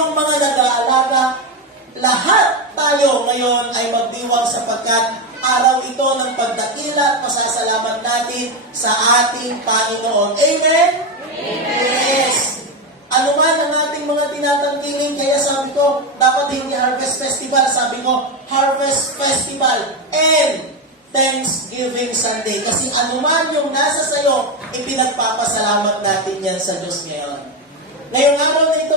yung mga nag-aalaga, lahat tayo ngayon ay magdiwang sapagkat araw ito ng pagdakila at pasasalamat natin sa ating Panginoon. Amen? Amen! Yes! Ano man ang ating mga tinatangkiling, kaya sabi ko, dapat hindi Harvest Festival, sabi ko, Harvest Festival and Thanksgiving Sunday. Kasi anuman yung nasa sayo, ipinagpapasalamat natin yan sa Diyos ngayon. Ngayong araw na ito,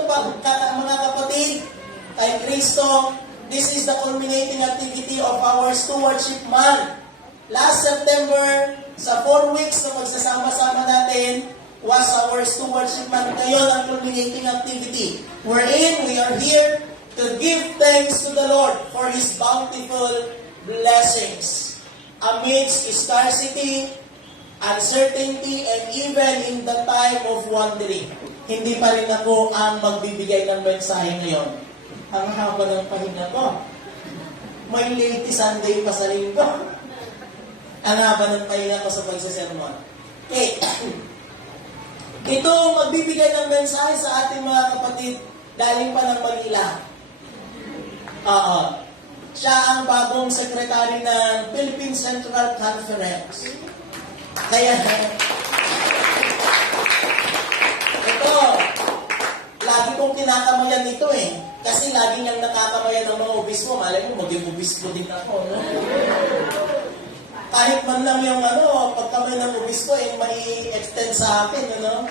mga kapatid, kay Kristo, this is the culminating activity of our Stewardship Month. Last September, sa 4 weeks na magsasama-sama natin, was our Stewardship Month. Ngayon ang culminating activity, wherein we are here to give thanks to the Lord for His bountiful blessings. Amidst scarcity, uncertainty, and even in the time of wandering, hindi pa rin ako ang magbibigay ng mensahe ngayon. Ang haba ng pahinga ko. May late Sunday pa sa linggo. Ang haba ng pahinga ko sa pagsasermon. Okay. Ito magbibigay ng mensahe sa ating mga kapatid galing pa ng Manila. Siya ang bagong sekretary ng Philippine Central Conference. Kaya, ito, lagi kong kinakamayan ito eh. Kasi lagi niyang nakakamayan ng mga obispo. Malay mo, maging obispo din ako, no? Kahit man lang yung pagkamay ng obispo, may extend sa akin, ano?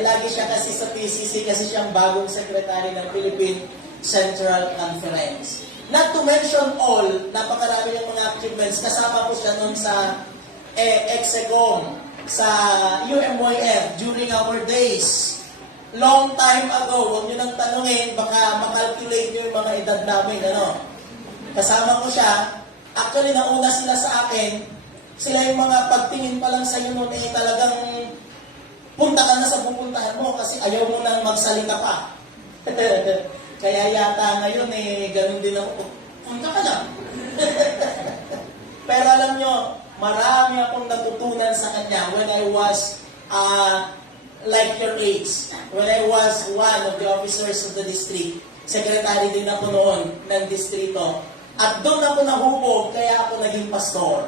Lagi siya kasi sa PCC kasi siyang bagong sekretary ng Philippine Central Conference. Not to mention all, napakarami ng mga achievements. Kasama ko siya noon sa Execom, sa UMYF, during our days. Long time ago, huwag nyo nang tanungin, baka makalculate nyo yung mga edad namin, ano. Kasama ko siya. Actually, nauna sila sa akin. Sila yung mga pagtingin pa lang sa iyo noon, talagang punta ka na sa pupuntahan mo kasi ayaw mo nang magsalita pa. Kaya yata ngayon, ganun din ako. Punta ka na. Pero alam nyo, marami akong natutunan sa kanya when I was like your age. When I was one of the officers of the district. Secretary din ako noon ng distrito. At doon ako nahubog, kaya ako naging pastor.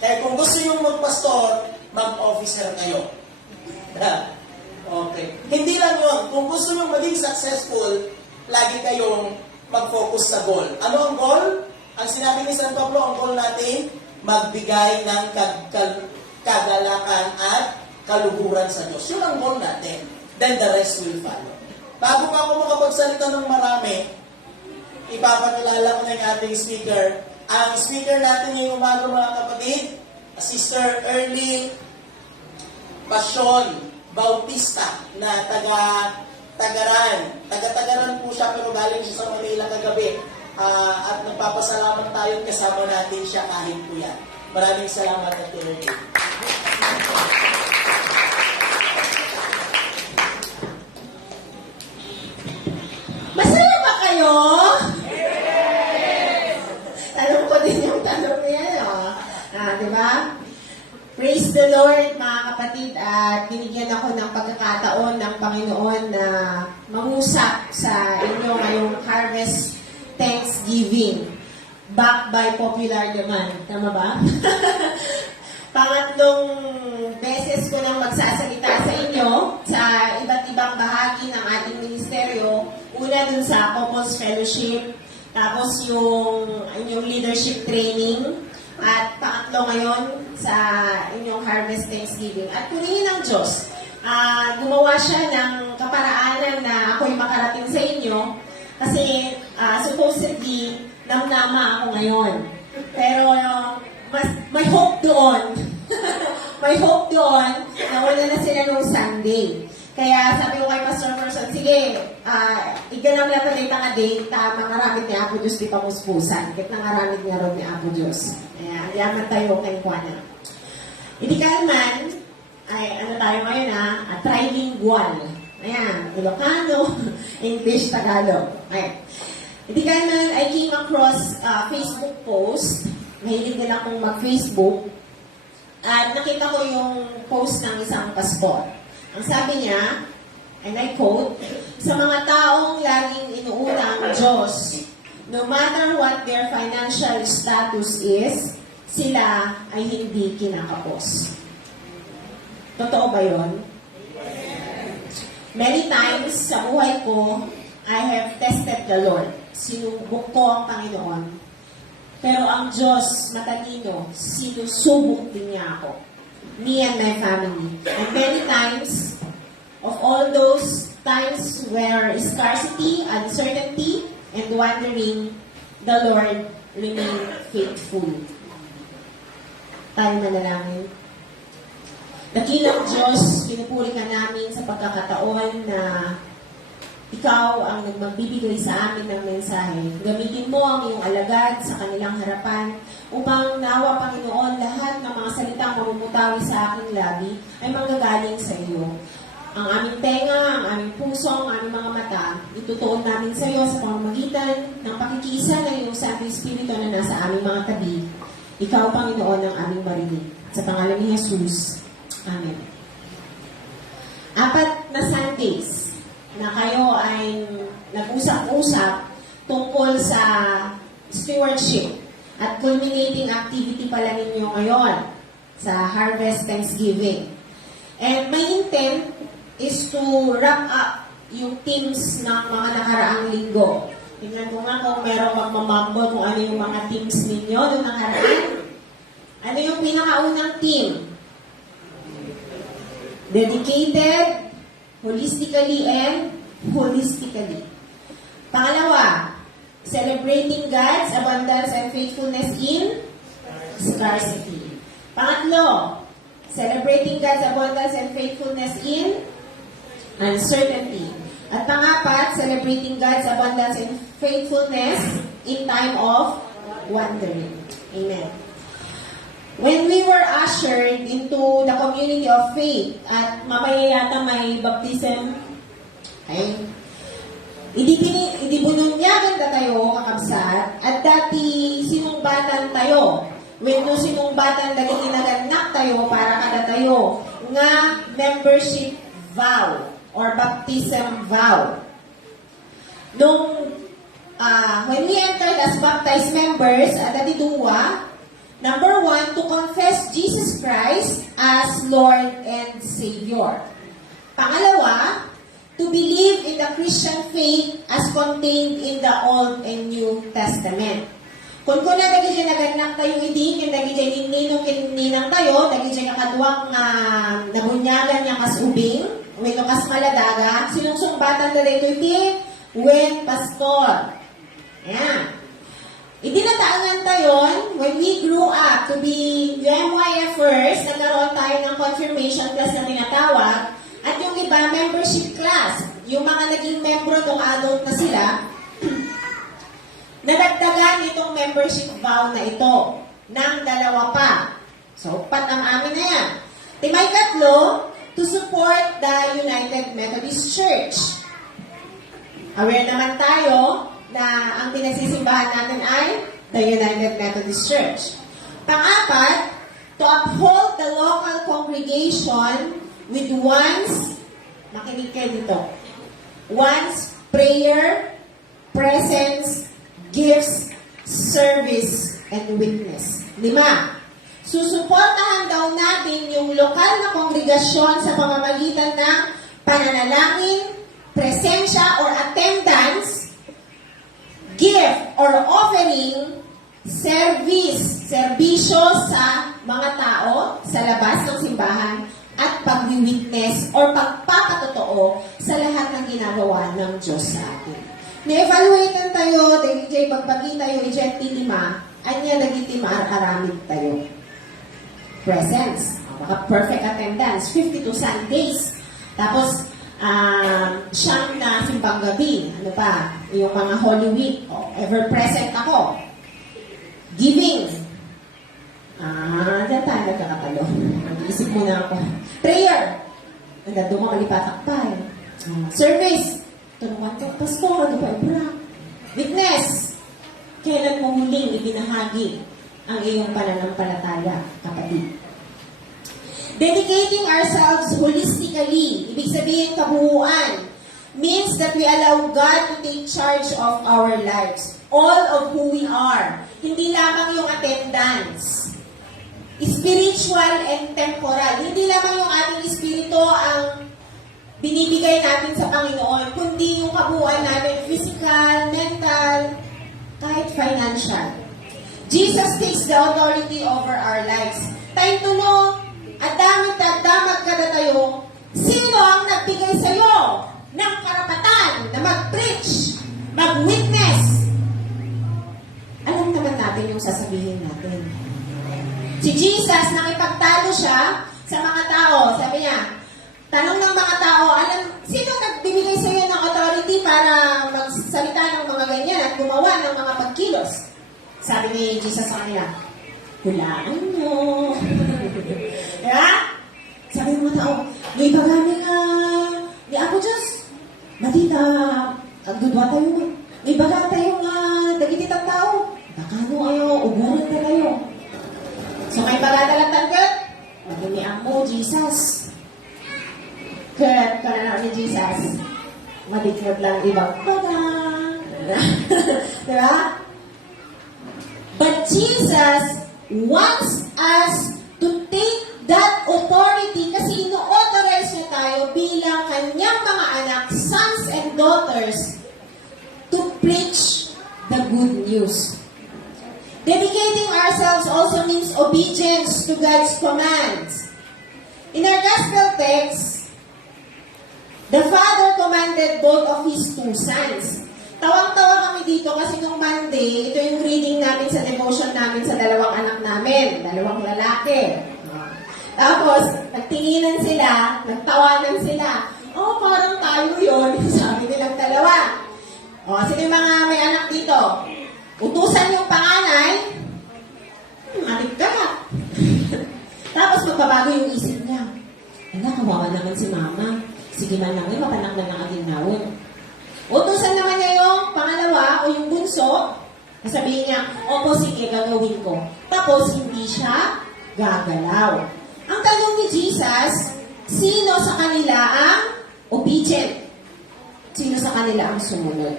Kaya kung gusto nyo magpastor, mag-officer kayo. Okay. Hindi lang yun. Kung gusto nyo maging successful, lagi kayong mag-focus sa goal. Ano ang goal? Ang sinabi ni San Pablo, ang goal natin, magbigay ng kagalakan at kaluhuran sa Diyos. Yun ang goal natin. Then the rest will follow. Bago pa ako makapagsalita ng marami, ipapakilala ko na yung ating speaker. Ang speaker natin ngayong umaga, mga kapatid, Sister Early Passion Bautista na taga-Tagaran po siya, pero galing siya sa Manila kagabi. At nagpapasalamat tayo kasama natin siya kahit po yan. Maraming salamat at Early. Masaya ba kayo? Yes! Tanong ko din yung tanong niya, di ba? Praise the Lord, mga kapatid, at binigyan ako ng pagkakataon ng Panginoon na mangusap sa inyo ngayong Harvest Thanksgiving. Back by popular demand. Tama ba? Pangatlong beses ko nang magsasalita sa inyo sa iba't ibang bahagi ng ating ministeryo. Una dun sa Couples Fellowship, tapos yung inyong leadership training, at pangatlo ngayon sa inyong Harvest Thanksgiving. At purihin ng Diyos, gumawa siya ng kaparaanan na ako'y makarating sa inyo kasi supposedly namnama ako ngayon. Pero may hope doon. May hope doon na wala na sila nung Sunday. Kaya sabi ko kay Pastor Person, sige, iganang lang na nga date, mangaramit ni Apo Diyos di pamuspusan. Kahit nangaramit niya ron ni Apo Diyos. Kaya, yaman tayo kay Juana. Hindi ka man, ay ano tayo ngayon trilingual. Ayan, Ilocano, English, Tagalog. Ayan. Hindi ka man, I came across Facebook post. Mahilig din akong mag-Facebook. At nakita ko yung post ng isang pastor. Ang sabi niya, and I quote, sa mga taong laging inuuna ang Diyos, no matter what their financial status is, sila ay hindi kinakapos. Totoo ba yun? Many times sa buhay ko, I have tested the Lord. Sinubok ko ang Panginoon. Pero ang Diyos, matalino, sinusubok din niya ako. Me and my family. And many times, of all those times where scarcity, uncertainty, and wondering, the Lord remained faithful. Tayo manalangin. Dakilang Diyos, pinupuri ka namin sa pagkakataon na ikaw ang magbibigay sa amin ng mensahe. Gamitin mo ang iyong alagad sa kanilang harapan upang nawa, Panginoon, lahat ng mga salitang mamumutawi sa aking labi ay manggagaling sa iyo. Ang aming tenga, ang aming puso, ang aming mga mata, itutuon namin sa iyo sa pamamagitan ng pakikiisa ng iyong Santo Espiritu na nasa aming mga tabi. Ikaw, Panginoon, ang aming marinig. Sa pangalan ni Jesus. Amen. 4 na Sundays na kayo ay nag-usap-usap tungkol sa stewardship at culminating activity pala ninyo ngayon sa Harvest Thanksgiving. And my intent is to wrap up yung teams ng mga nakaraang linggo. Tingnan ko nga kung meron magmamambo kung ano yung mga teams ninyo nung nakaraan. Ano yung pinakaunang team? Dedicated, holistically, and holistically. Pangalawa, celebrating God's abundance and faithfulness in scarcity. Pangatlo, celebrating God's abundance and faithfulness in uncertainty. At pangapat, celebrating God's abundance and faithfulness in time of wandering. Amen. When we were ushered into the community of faith, at mamaya yata may baptism, ay, idibununyagan na tayo, kakabsat, at dati sinumbatan tayo. When no sinumbatan, lagi ginaganak tayo para kada tayo nga membership vow or baptism vow. When we entered as baptized members, dati duwa, number 1, to confess Jesus Christ as Lord and Savior. Pangalawa, to believe in the Christian faith as contained in the Old and New Testament. Kung na dagi dyan naganak tayo idin, yung dagi dyan ninong tayo, dagi dyan nakaduwang nabunyagan niya kas ubing, when kas maladaga, sinungsumbatan na dito iti, when pastor. Ayan. Idinataangan tayo, when we grew up to be UMYFers, nagkaroon tayo ng confirmation class na tinatawag, at yung iba, membership class. Yung mga naging membro nung adult na sila, nadagdagan itong membership vow na ito ng 2 pa. So, 4 ang amin na yan. Timay 3, to support the United Methodist Church. Aware naman tayo na ang pinagsisimbahan natin ay the United Methodist Church. Pang-4, to uphold the local congregation with one's, makinig kayo dito, one's prayer, presence, gifts, service, and witness. 5, susuportahan daw natin yung lokal na kongregasyon sa pamamagitan ng pananalangin, presensya or attendance, gift or offering, serbisyo sa mga tao sa labas ng simbahan, at pag-witness or pagpapatotoo sa lahat ng ginagawa ng Diyos sa atin. Na-evaluate tayo, dahil pagbagi tayo, ijenti 5, anya nagiti maaramid tayo. Presence, baka perfect attendance, 52 Sundays. Tapos, siyang na simbang gabi, ano pa, yung mga Holy Week, ever present ako. Giving, dyan tayo nagkakatalo. Mag-iisip muna ako. Prayer. Nandado mo kalipatakpay. Service. Tulungan ka, pastor. Ano ba, ibra? Witness. Kailan mo huling ibinahagi ang iyong pananampalataya, kapatid? Dedicating ourselves holistically. Ibig sabihin, kabuuan. means that we allow God to take charge of our lives. All of who we are. Hindi lamang yung attendance. Spiritual and temporal. Hindi lamang yung ating espiritu ang binibigay natin sa Panginoon, kundi yung kabuuan natin, physical, mental, kahit financial. Jesus takes the authority over our lives. Tayo tuno, adamit at damat kada tayo, sino ang nagbigay sa iyo ng karapatan na mag-preach, mag-witness? Alam naman natin yung sasabihin natin. Si Jesus, nakipagtalo siya sa mga tao. Sabi niya, tanong ng mga tao, sino nagbibigay sa iyo ng authority para magsalita ng mga ganyan at gumawa ng mga pagkilos? Sabi ni Jesus sa kanila, hulaan mo. Diba? Sabi ng mga tao, may bagani nga, di ako Diyos, matita, agdudwa tayo, may baga tayo nga, dagiti ang tao, baka no ayo, ugaran ka tayo. So may baga talang kat, maginiang mo, Jesus. Kat, na ni Jesus, madiklod lang ibang baga. Diba? But Jesus wants us to take that authority kasi ino-authorize niya tayo bilang kanyang mga anak, sons and daughters, to preach the good news. Dedicating ourselves also means obedience to God's commands. In our gospel text, the Father commanded both of His two sons. Tawang-tawa kami dito kasi nung Monday, ito yung reading namin sa devotion namin sa dalawang anak namin, dalawang lalaki. Tapos, nagtinginan sila, nagtawanan sila. Oh, parang tayo yun, sabi nilang dalawa. O, sino yung mga may anak dito? Utusan yung panganay, anik ka. Tapos magbabago yung isip niya. Ala, kawawa naman si mama. Sige man lang, mapanak na ng aginawon. Utusan naman niya yung pangalawa o yung bunso. Sabihin niya, opo, sige, gagawin ko. Tapos, hindi siya gagalaw. Ang tanong ni Jesus, sino sa kanila ang obedient? Sino sa kanila ang sumunod?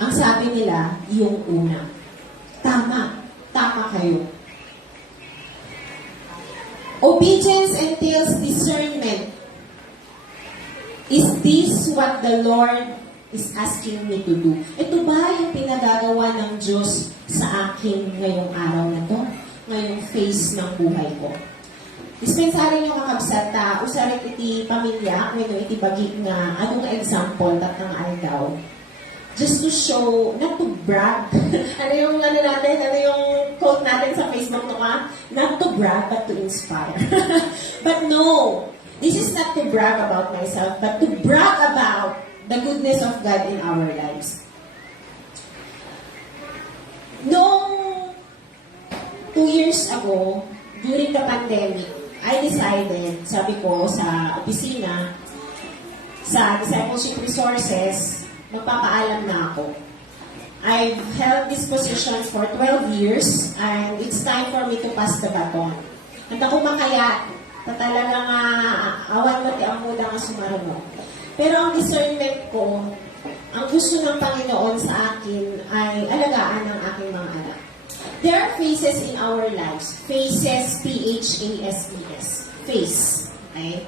Ang sabi nila, yung una. Tama. Tama kayo. Obedience entails discernment. Is this what the Lord is asking me to do? Ito ba yung pinagagawa ng Diyos sa akin ngayong araw na to? Ngayong phase ng buhay ko? Dispensary nyo kakabsat ta, usarit iti pamilya, kung iti bagit nga, anong example, tatang aldaw. Just to show, not to brag. Ano yung natin, ano yung quote natin sa Facebook no ka? Not to brag, but to inspire. But no, this is not to brag about myself, but to brag about the goodness of God in our lives. Noong 2 years ago, during the pandemic, I decided, sabi ko sa opisina, sa Discipleship Resources, magpapaalam na ako. I've held this position for 12 years and it's time for me to pass the baton. At ako makaya, talaga nga, awan mo ti ang muda nga sumarunod. Pero ang discernment ko, ang gusto ng Panginoon sa akin ay alagaan ng aking mga anak. There are phases in our lives. Phases, P-H-A-S-E-S. Phase. Okay?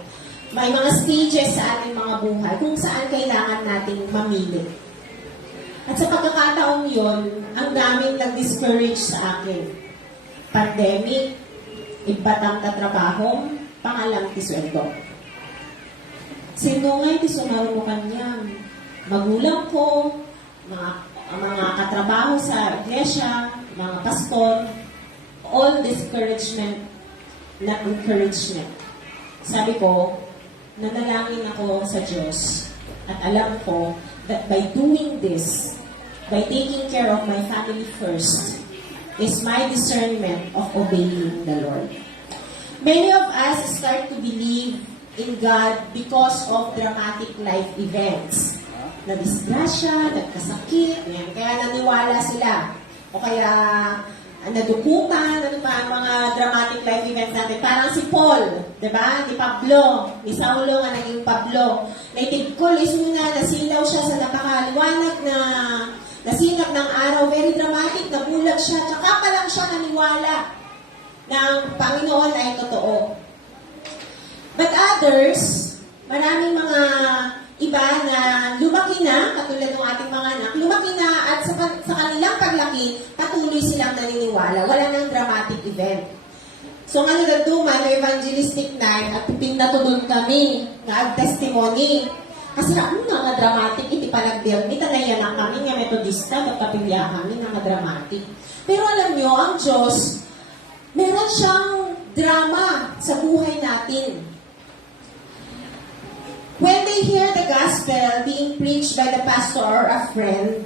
May mga stages sa ating mga buhay kung saan kailangan nating mamili. At sa pagkakataong yon, ang daming nag-discourage sa akin. Pandemic, ibatang katrabahong, pangalang ti sweldo. Sino nga iti sumaro mo kanya? Magulang ko, mga katrabaho sa iglesia, mga pastor, all discouragement, not encouragement. Sabi ko, nanalangin ako sa Diyos at alam ko that by doing this, by taking care of my family first, is my discernment of obeying the Lord. Many of us start to believe in God because of dramatic life events. Nadisgrasya, nagkasakit, yan. Kaya naniwala sila. O kaya nadukutan, ano pa ang mga dramatic life events natin. Parang si Paul, di ba? Ni Pablo, ni Saulo nga naging Pablo. Native call is muna, nasilaw siya sa napakaliwanag na nasinag ng araw. Very dramatic, nabulag siya. Tsaka pa lang siya naniwala na ang Panginoon ay totoo. But others, maraming mga iba na lumaki na, katulad ng ating mga anak, lumaki na at sa kanilang paglaki, patuloy silang naniniwala. Wala nang dramatic event. So nga nagduman, no evangelistic night, at pinatulog kami, nga testimony. Kasi nga dramatic, iti palagbil, ita na yan ang kami, nga metodista, pagkapilya kami, nga dramatic. Pero alam nyo, ang Diyos, meron siyang drama sa buhay natin. When they hear the gospel being preached by the pastor or a friend,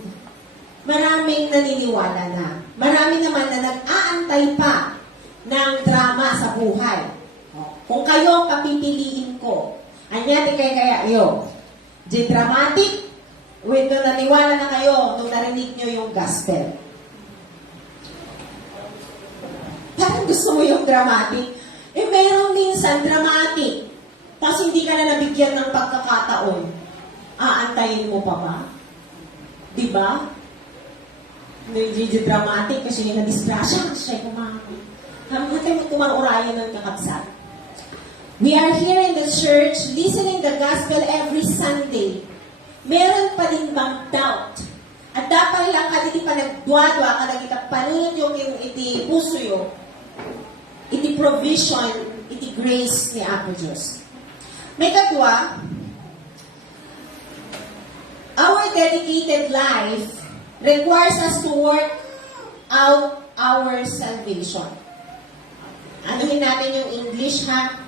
maraming naniniwala na. Marami naman na nag-aantay pa ng drama sa buhay. Kung kayo papipiliin ko, anyati kaya kayo, di dramatic, when naniwala na kayo nung narinig nyo yung gospel. Parang gusto mo yung dramatic? Meron minsan dramatic. Tapos hindi ka na nabigyan ng pagkakataon. Aantayin mo pa ba? Diba? Medyo dramatic kasi yung na-disgrasya. Siya kumain. Hanggang mo kumaurayan ng kakabsat. We are here in the church listening the gospel every Sunday. Meron pa din bang doubt? At dapat lang ka diti pa nagdwadwa ka na kita panunod yung iti puso yung iti provision, iti grace ni Apo Diyos. May kadwa, our dedicated life requires us to work out our salvation. Anuhin natin yung English, ha?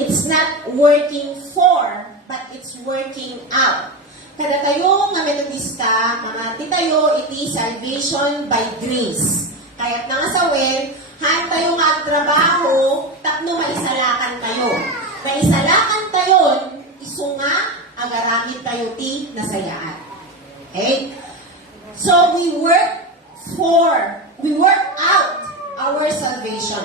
It's not working for, but it's working out. Kada tayo nga metodista, mga titayo, iti salvation by grace. Kaya't nangasawin, han tayo nga ang trabaho, tapno maisalakan tayo. Naisalakan tayo, isunga, agaramit tayo ti nasayaan. Okay? So, we work out our salvation.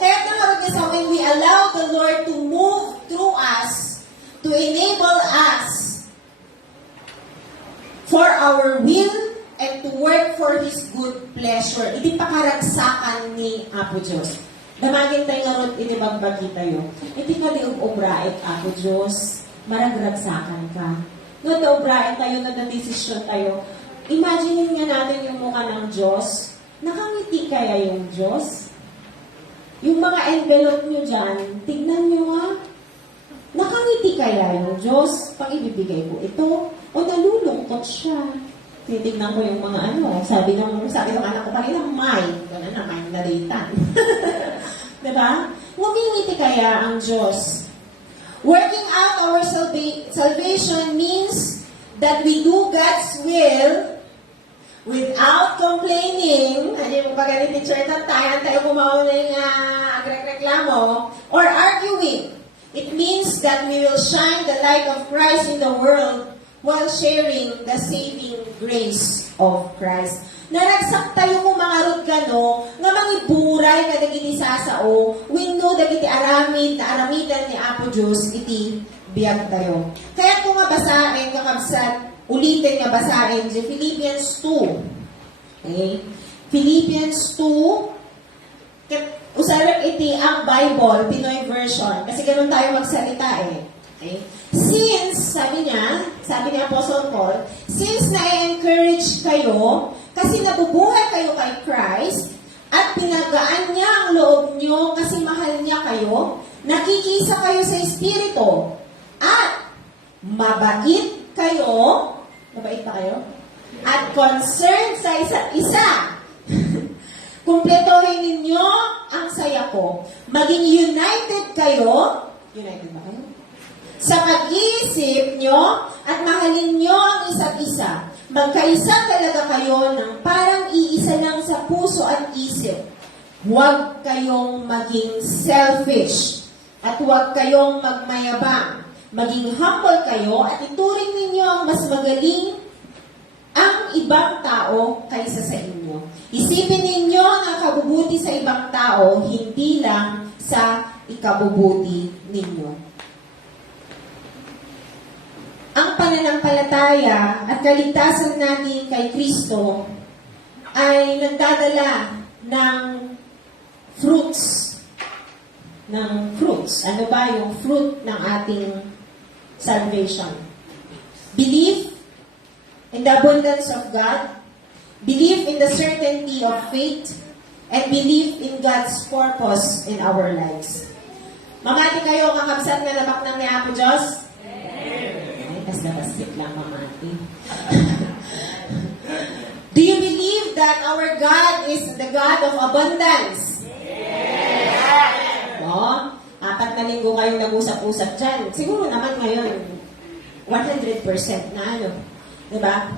Kaya naman sa when we allow the Lord to move through us, to enable us for our will and to work for His good pleasure. Iti pakaragsakan ni Apo Diyos. Damagin tayo nga ron, inibagbagi tayo. Iti nga di ubraet, Apo Diyos, maragragsakan ka. No, ubraet tayo, na desisyon tayo. Imagine nga natin yung mukha ng Diyos. Nakangiti kaya yung Diyos? Yung mga envelope nyo dyan, tignan nyo nga. Nakangiti kaya yung Diyos? Pag ibibigay ko ito, o nalulungkot siya. Titignan ko yung mga sabi ng anak ko, bakit ang mind? Gano'n na, mind na datan. Diba? Ngumingiti kaya ang Diyos. Working out our salvation means that we do God's will without complaining. Hindi mo ba ganit teacher tayo kumauna yung agreklamo or arguing. It means that we will shine the light of Christ in the world while sharing the saving grace of Christ. Naragsak tayo kung mga rod gano, nga mangiburay nga dagiti sasao, wenno dagiti aramid na aramidan ni Apo Diyos, iti biyag tayo. Kaya kung nga basahin, kakabsat, ulitin nga basahin, di Philippians 2. Okay? Philippians 2, usarap iti ang Bible, Pinoy version, kasi ganun tayo magsalita Okay? Since, sabi ni Apostle Paul, since na-encourage kayo, kasi nabubuhay kayo kay Christ, at pinagaan niya ang loob niyo kasi mahal niya kayo, nakikisa kayo sa Espiritu, at mabait kayo, mabait ba kayo? At concerned sa isa't isa. Kumpletohin ninyo ang saya ko. Maging united kayo, united ba kayo? Sa pag-iisip nyo at mahalin nyo ang isa't isa. Magkaisa talaga kayo ng parang iisa lang sa puso at isip. Huwag kayong maging selfish at huwag kayong magmayabang. Maging humble kayo at ituring ninyo ang mas magaling ang ibang tao kaysa sa inyo. Isipin ninyo ang kabubuti sa ibang tao, hindi lang sa ikabubuti ninyo. Ang pananampalataya at kaligtasan natin kay Kristo ay nagdadala ng fruits. Ano ba yung fruit ng ating salvation? Belief in the abundance of God, belief in the certainty of faith, and belief in God's purpose in our lives. Mamati kayo, kakabsat na labak ng ni Apo Diyos? Ay, tas lang mamati. Do you believe that our God is the God of abundance? No? 4 na linggo kayong nag-usap-usap dyan. Siguro naman ngayon, 100% na ano. Diba?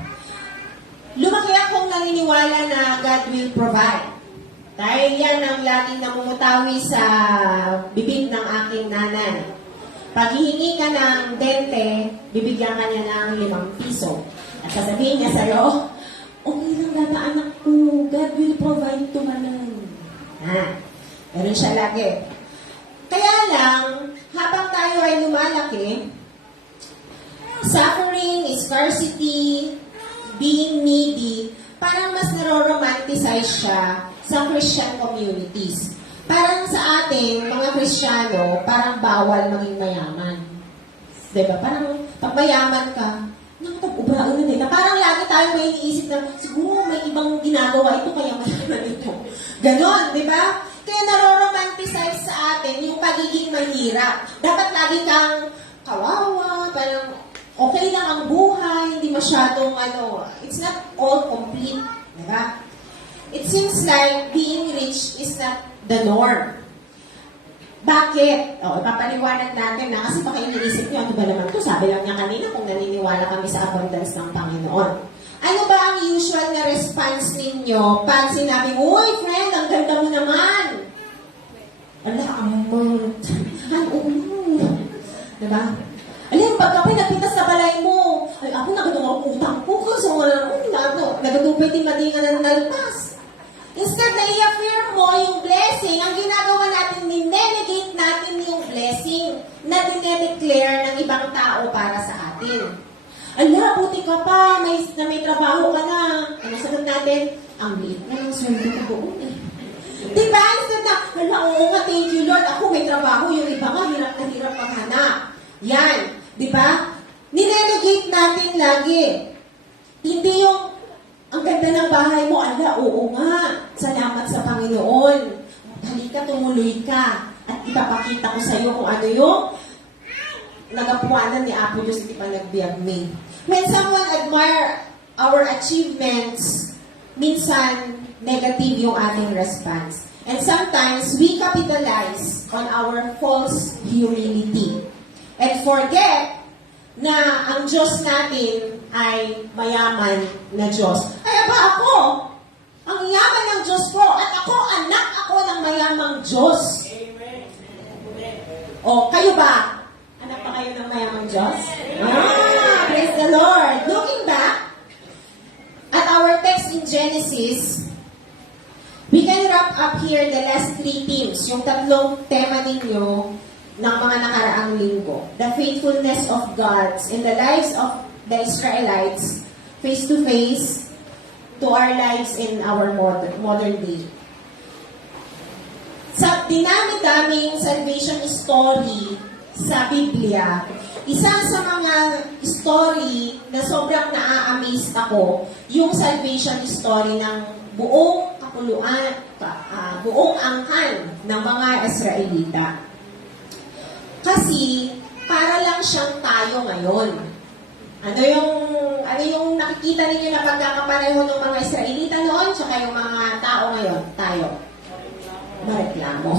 Lumaki akong naniniwala na God will provide. Dahil yan ang laging namumutawi sa bibig ng aking nanay. Pag hihingi ka ng 20, bibigyan ka niya ng 5 piso. At sasabihin niya sa'yo, okay lang data anak ko, God will provide to manan. Ganun siya lagi. Kaya lang, habang tayo ay lumalaki, suffering, scarcity, being needy, parang mas naro-romanticize siya sa Christian communities. Parang sa ating mga Kristiyano, parang bawal maging mayaman. Diba? Parang pag mayaman ka, nakatag-ubraan na din. Parang lagi tayo may iniisip na, siguro may ibang ginagawa ito, kaya mayaman ito. Ganon, di ba? Kaya naro-romanticize sa atin yung pagiging mahirap. Dapat lagi kang kawawa, parang okay lang ang buhay, hindi masyadong it's not all complete, di ba? It seems like being rich is not the norm. Bakit? Ipapaliwanag natin na kasi baka iniisip niyo, ano ba naman ito? Sabi lang niya kanina kung naniniwala kami sa abundance ng Panginoon. Ano ba ang usual na response ninyo pag sinabi, uy, friend, ang ganda mo naman. Wala, diba? Alam, pagka pinagpitas sa balay mo, ay, ako nagatong ang utang ko, kasi nagatupay din madingan ng nalpas. Instead na i-affirm mo yung blessing, ang ginagawa natin, ninenegate natin yung blessing na dinedeclare ng ibang tao para sa atin. Ala, buti ka pa, may trabaho ka na. Ano sagot natin? Ang liit na yung sweldo ko doon eh. Diba? Instead na, ala, oo nga, thank you Lord, ako may trabaho, yung iba nga, hirap na hirap maghanap. Yan. Diba? Ninenegate natin lagi. Hindi yung, ang ganda ng bahay mo, ala, oo nga, salamat sa Panginoon. Halika, tumuloy ka. At ipapakita ko sa iyo kung ano yung nagapuanan ni Apo Diyos, hindi pa nagbiag me. When someone admire our achievements, minsan negative yung ating response. And sometimes we capitalize on our false humility. And forget na ang Diyos natin ay mayaman na Diyos. Ay, aba ako! Ang yaman ng Diyos ko at ako, anak ako ng mayamang Diyos. O, kayo ba? Anak pa kayo ng mayamang Diyos? Praise the Lord! Looking back at our text in Genesis, we can wrap up here the last 3 themes, yung 3 tema ninyo ng mga nakaraang linggo. The faithfulness of God in the lives of the Israelites, face-to-face, to our lives in our modern day. Sa dinami-daming salvation story sa Biblia, isa sa mga story na sobrang naa-amaze ako, yung salvation story ng buong kapuluan, buong angkan ng mga Israelita. Kasi, para lang siyang tayo ngayon. Ano yung nakikita ninyo na pagkakapareho ng mga Israelita noon tsaka yung mga tao ngayon? Tayo. Mareklamo.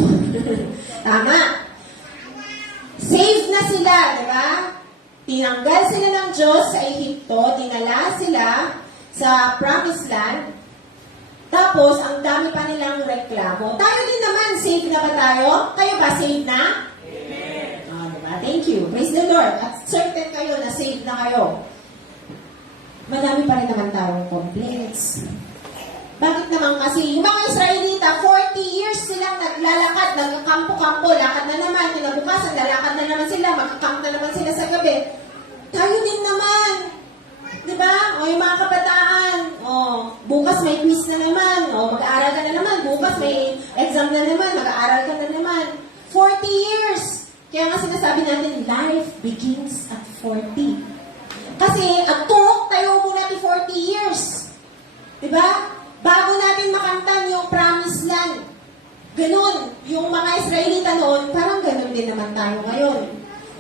Tama. Saved na sila, di ba? Tinanggal sila ng Diyos sa Ehipto, dinala sila sa Promised Land, tapos ang dami pa nilang reklamo. Tayo din naman, saved na ba tayo? Kayo ba, saved na? Thank you. Praise the Lord. At certain kayo na saved na kayo. Madami pa rin naman tayong complaints. Bakit naman kasi? Yung mga Israelita, 40 years silang naglalakad, nagkakampo-kampo, lakad na naman, kinabukasan, lalakad na naman sila, magkakamp na naman sila sa gabi. Tayo din naman. Di ba? O yung mga kabataan, bukas may quiz na naman, mag-aaral ka na naman, bukas may exam na naman, mag-aaral ka na naman. 40 years! Kaya nga sinasabi natin, life begins at 40. Kasi ang turok tayo muna natin 40 years. Diba? Bago natin makamtan yung promised land. Ganun. Yung mga Israelita noon, parang ganun din naman tayo ngayon.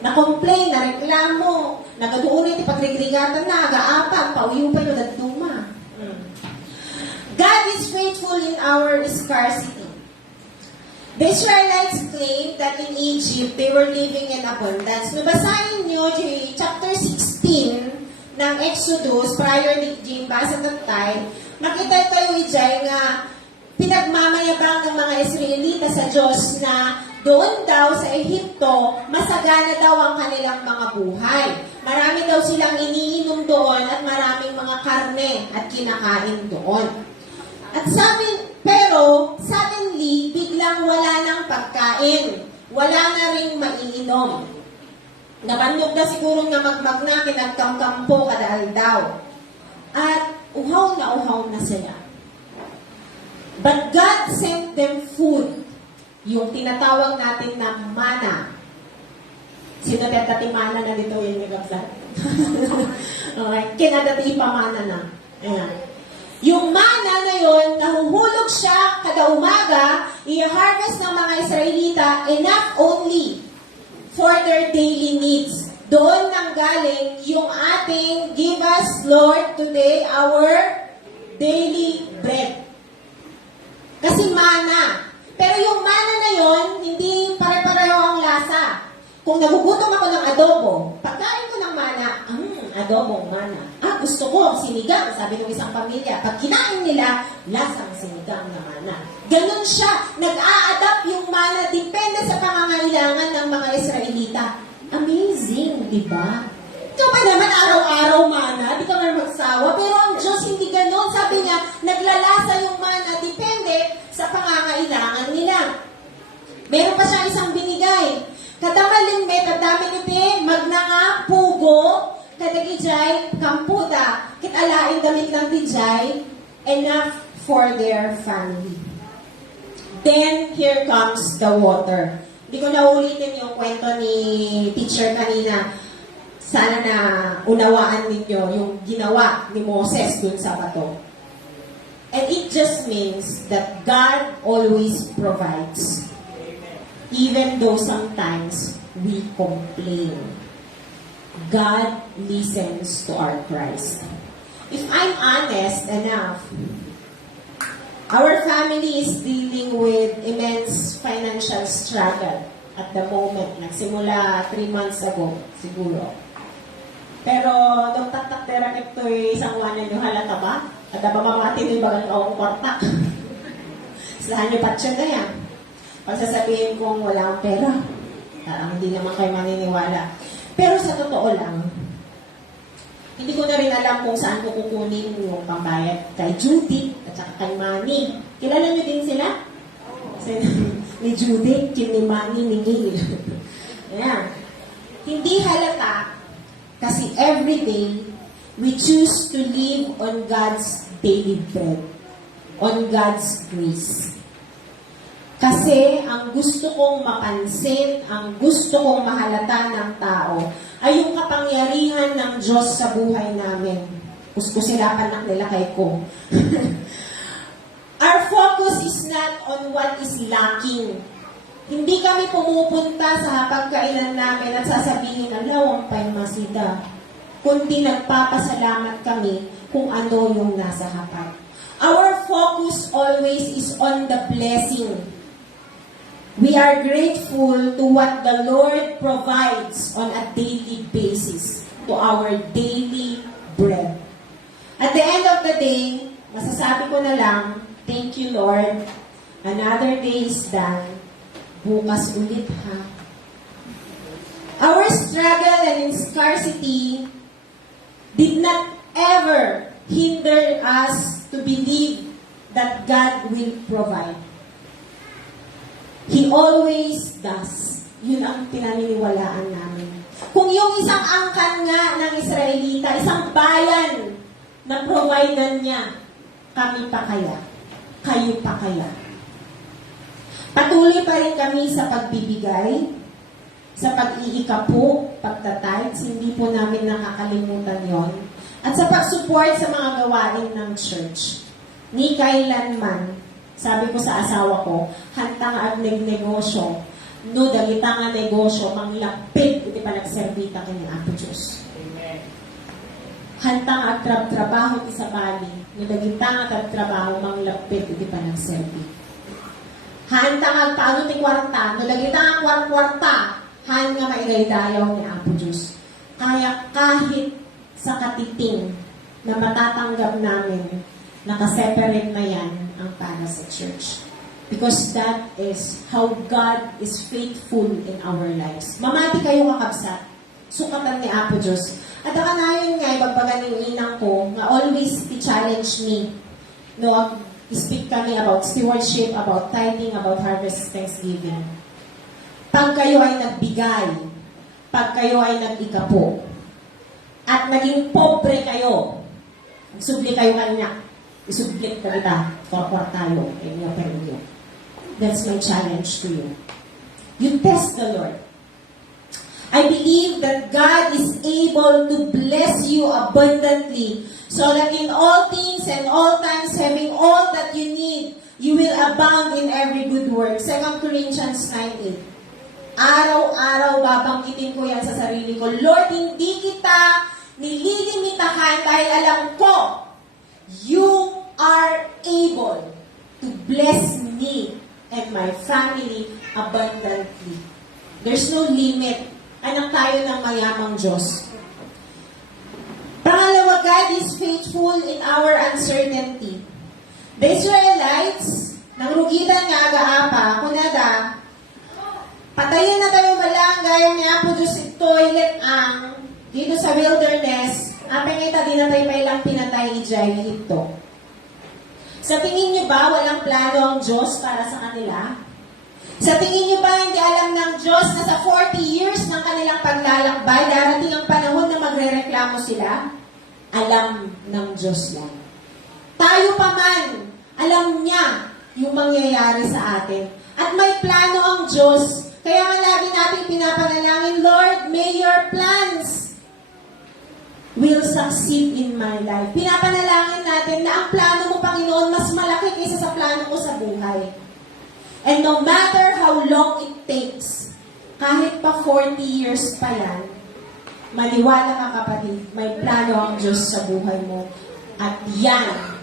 Na-complain, na-reklamo, nagaduunit, ipagrigligatan na, aga-apang, pauyo pa yung daduma. God is faithful in our scarcity. The Israelites claimed that in Egypt, they were living in abundance. Nabasahin nyo, chapter 16 ng Exodus, prior ni Jane basa that time, makita kayo ijay nga pinagmamayabang ng mga Israelita sa Diyos na doon daw sa Ehipto, masagana daw ang kanilang mga buhay. Marami daw silang iniinom doon at maraming mga karne at kinakain doon. At pero suddenly, biglang wala ng pagkain. Wala na rin maiinom. Nabandog na siguro nga magmag na, kinagkamkampo kadahal daw. At uhaw na sila. But God sent them food. Yung tinatawag natin na mana. Sino tetati mana na dito yung nagabsat? Okay. Kinadati pa mana na. Ayan. Yung mana na yun, nahuhulog siya kada umaga, i-harvest ng mga Israelita enough only for their daily needs. Doon nang galing yung ating give us, Lord, today our daily bread. Kasi mana. Pero yung mana na yun, hindi pare-pareho ang lasa. Kung nagugutom ako ng adobo, pagkain ko ng mana, adobong mana. Gusto ko, sinigang, sabi ng isang pamilya. Pag kinain nila, lasang sinigang na mana. Ganon siya. Nag-a-adapt yung mana, depende sa pangangailangan ng mga Israelita. Amazing, di ba? Ikaw pa naman araw-araw mana, di ka nga magsawa. Pero ang Diyos hindi ganon. Sabi niya, naglalasa yung mana, depende sa pangangailangan nila. Meron pa siya isang binigay. Kadamaling metadami nite, magnanga, pugo, kadagijay, kamputa, kitalain damit ng tijay, enough for their family. Then, here comes the water. Hindi ko naulitin yung kwento ni teacher kanina. Sana na unawaan ninyo yung ginawa ni Moses dun sa bato. And it just means that God always provides. Even though sometimes we complain. God listens to our cries. If I'm honest enough, our family is dealing with immense financial struggle at the moment. Nagsimula 3 months ago, siguro. Pero, nung tatak-tera ito isang wanan yung halata ba? At ba mamati yung bagang kaong kwartak? Sahan yung patsyo na yan. Pag sasabihin kong wala akong pera, parang hindi naman kayo maniniwala. Pero sa totoo lang, hindi ko na rin alam kung saan ko kukunin yung pambayad kay Judy at saka kay Manny. Kilala niyo din sila? Ni Judy, ni Manny, ni Neil. Ayan. Hindi halata kasi everyday we choose to live on God's daily bread, on God's grace. Kasi ang gusto kong mapansin, ang gusto kong mahalata ng tao, ay yung kapangyarihan ng Diyos sa buhay namin. Kuskusilapan lang nila kay ko. Our focus is not on what is lacking. Hindi kami pumupunta sa hapagkainan namin at sasabihin, alawang pa'y masida. Kundi nagpapasalamat kami kung ano yung nasa hapag. Our focus always is on the blessing. We are grateful to what the Lord provides on a daily basis, to our daily bread. At the end of the day, masasabi ko na lang, thank you Lord, another day is done, bukas ulit ha. Our struggle and scarcity did not ever hinder us to believe that God will provide. He always does. Yun ang pinaniniwalaan namin. Kung yung isang angkan nga ng Israelita, isang bayan na provider niya, kami pa kaya? Kayo pa kaya? Patuloy pa rin kami sa pagbibigay, sa pag-iikapo, pagtatides, hindi po namin nakakalimutan yon. At sa pag-support sa mga gawain ng church. Ni kailanman, sabi ko sa asawa ko, hantang ag negosyo, no dagita nga negosyo, manglapit, iti pa nagserbita kanyang Apo Diyos. Amen. Hantang ag trabaho ti sa bali, no dagita nga trabaho, manglapit, iti pa nagserbi. Hantang ag paano ti kwarta, no dagita nga kwarta, han nga maigaydayaw ni Apo Diyos. Kaya kahit sa katiting na matatanggap namin, nakaseparate na yan ang para sa church. Because that is how God is faithful in our lives. Mamati kayo kakabsat. Sukatan ni Apo Diyos. At akanayon nga, ibagbagan yung inang ko, nga always challenge me. No, speak kami about stewardship, about tithing, about harvest, thanksgiving. Pag kayo ay nagbigay, pag kayo ay nag-ikapo, at naging pobre kayo, subli kayo kanya, isublit ka kita, tayo, inyo pero inyo. That's my challenge to you. You test the Lord. I believe that God is able to bless you abundantly so that in all things and all times, having all that you need, you will abound in every good work. 2 Corinthians 9:8. Araw-araw babanggitin ko yan sa sarili ko. Lord, hindi kita nililimitahan dahil alam ko you are able to bless me and my family abundantly. There's no limit. Anak tayo ng mayamang Diyos. Pangalawa, God is faithful in our uncertainty. The Israelites, nangrugitan nga aga-apa, kunada, patayin na tayo malanggay ni Apo Diyos toilet ang dito sa wilderness, apeng ita di na tayo pailang pinatay ijay ito. Sa tingin niyo ba walang plano ang Diyos para sa kanila? Sa tingin niyo ba hindi alam ng Diyos na sa 40 years ng kanilang paglalakbay, darating ang panahon na magrereklamo sila? Alam ng Diyos yan. Tayo pa man, alam niya yung mangyayari sa atin. At may plano ang Diyos. Kaya nga lagi natin pinapanalangin, Lord, may your plans will succeed in my life. Pinapanalangin natin na ang plano mo, Panginoon, mas malaki kaysa sa plano ko sa buhay. And no matter how long it takes, kahit pa 40 years pa yan, maniwala ka kapatid, may plano ang Diyos sa buhay mo. At yan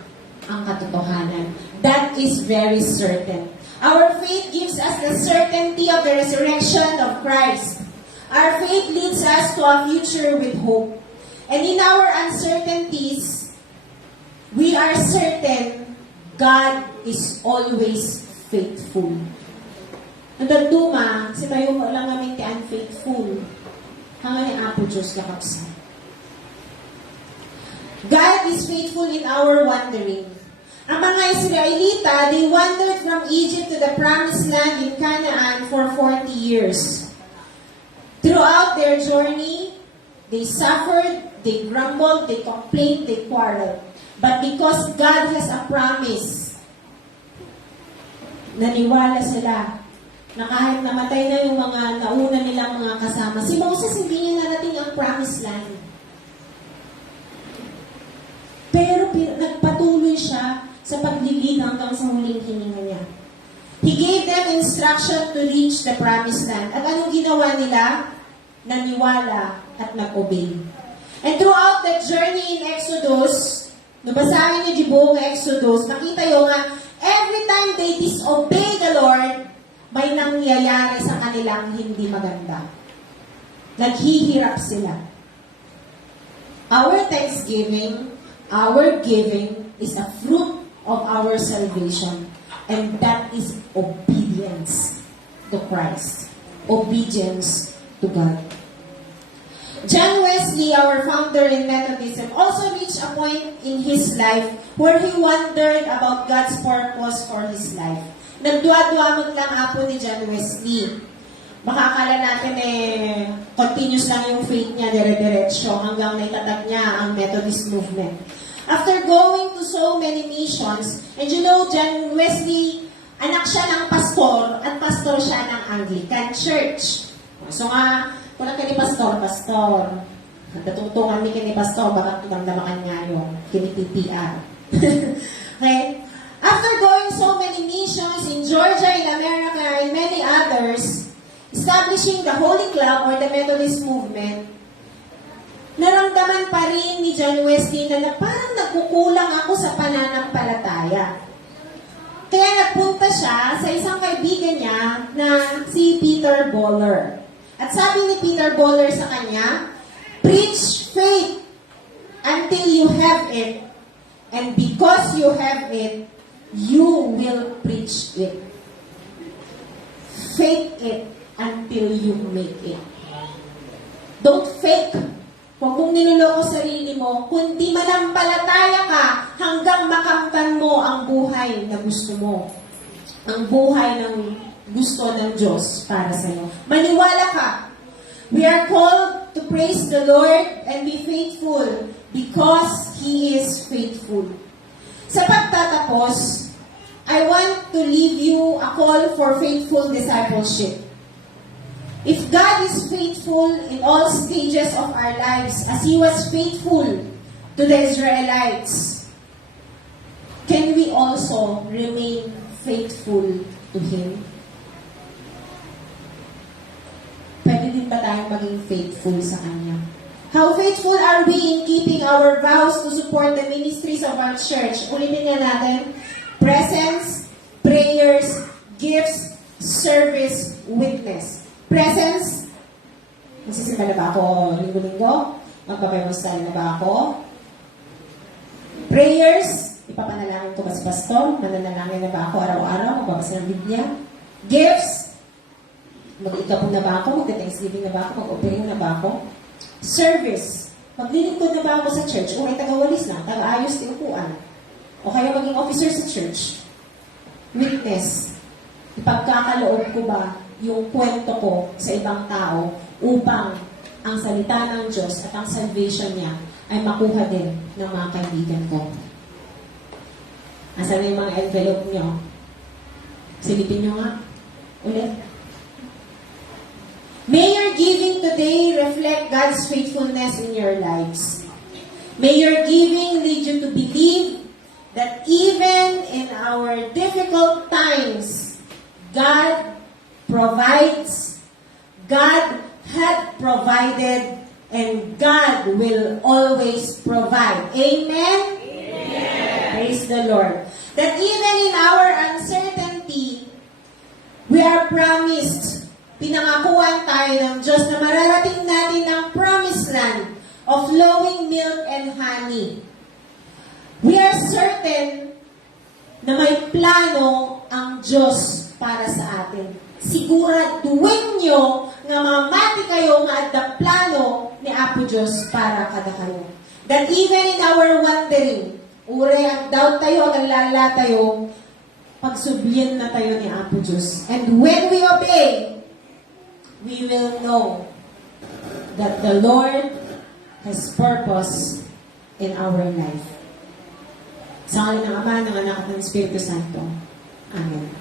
ang katotohanan. That is very certain. Our faith gives us the certainty of the resurrection of Christ. Our faith leads us to a future with hope. And in our uncertainties, we are certain God is always faithful. Nandaduma, si tayo mo lang namin ti unfaithful. Hanga ni Apo Diyos kakapsa. God is faithful in our wandering. Ang mga Israelita, they wandered from Egypt to the promised land in Canaan for 40 years. Throughout their journey, they suffered, they grumbled, they complained, they quarreled. But because God has a promise, naniwala sila na kahit namatay na yung mga nauna nilang mga kasama, si Moses hindi niya narating ang promised land. Pero nagpatuloy siya sa paglilid hanggang sa huling hininga niya. He gave them instruction to reach the promised land. At anong ginawa nila? Naniwala at nag-obey. And throughout the journey in Exodus, nabasahin niyo di buong Exodus, makita yung nga, every time they disobey the Lord, may nangyayari sa kanilang hindi maganda. Naghihirap sila. Our thanksgiving, our giving is a fruit of our salvation. And that is obedience to Christ. Obedience to God. John Wesley Wesley, our founder in Methodism, also reached a point in his life where he wondered about God's purpose for his life. Nagdua-duamot lang apo ni John Wesley. Baka akala natin continuous lang yung faith niya, dire-diretso, hanggang naitatag niya ang Methodist movement. After going to so many missions, and you know, John Wesley, anak siya ng pastor, at pastor siya ng Anglican Church. So nga, kung kini pastor, at natungtungan ni kini pastor, baka damdamakan nga yung kini-PPR. Okay? After going so many missions in Georgia, in America, and many others, establishing the Holy Club or the Methodist movement, naramdaman pa rin ni John Wesley na parang nagkukulang ako sa pananampalataya. Kaya nagpunta siya sa isang kaibigan niya na si Peter Boller. At sabi ni Peter Boller sa kanya, preach faith until you have it, and because you have it, you will preach it. Fake it until you make it. Don't fake. Huwag mong niloloko sarili mo, kundi manampalataya ka hanggang makamtan mo ang buhay na gusto mo. Ang buhay ng gusto ng Diyos para sa iyo. Maniwala ka. We are called to praise the Lord and be faithful because He is faithful. Sa pagtatapos, I want to leave you a call for faithful discipleship. If God is faithful in all stages of our lives, as He was faithful to the Israelites, can we also remain faithful to Him? Pwede din ba tayong maging faithful sa Kanya? How faithful are we in keeping our vows to support the ministries of our church? Ulitin nga natin. Presence, prayers, gifts, service, witness. Presence, magsisimba na ba ako linggo-linggo? Magpapayamustali na ba ako? Prayers, ipapanalangin ko ba si pastor? Mananalangin na ba ako araw-araw? Magbabasa ng Biblia? Gifts, mag-ikapon na ba ako? Mag-thanksgiving na ba ako? Mag-offering na ba ako? Service, maglilingkod na ba ako sa church? O ay taga-walis na, taga-ayos ng upuan? O kaya maging officer sa church? Witness, ipagkakaloob ko ba yung kwento ko sa ibang tao upang ang salita ng Diyos at ang salvation niya ay makuha din ng mga kaibigan ko. Asan na yung mga envelope niyo? Silipin niyo nga. Ulit. May your giving today reflect God's faithfulness in your lives. May your giving lead you to believe that even in our difficult times, God provides, God had provided, and God will always provide. Amen? Amen. Praise the Lord. That even in our uncertainty, we are promised, pinangakuan tayo ng Diyos na mararating natin ang promised land of flowing milk and honey. We are certain na may plano ang Diyos para sa atin. Siguraduhin nyo nga mamati kayo nga at plano ni Apo Diyos para kada kayo. That even in our wandering, ure at doubt tayo, at lala tayo, pagsublyan na tayo ni Apo Diyos. And when we obey, we will know that the Lord has purpose in our life. Sa ngalan ng Ama, ng Anak at ng Espiritu Santo. Amen.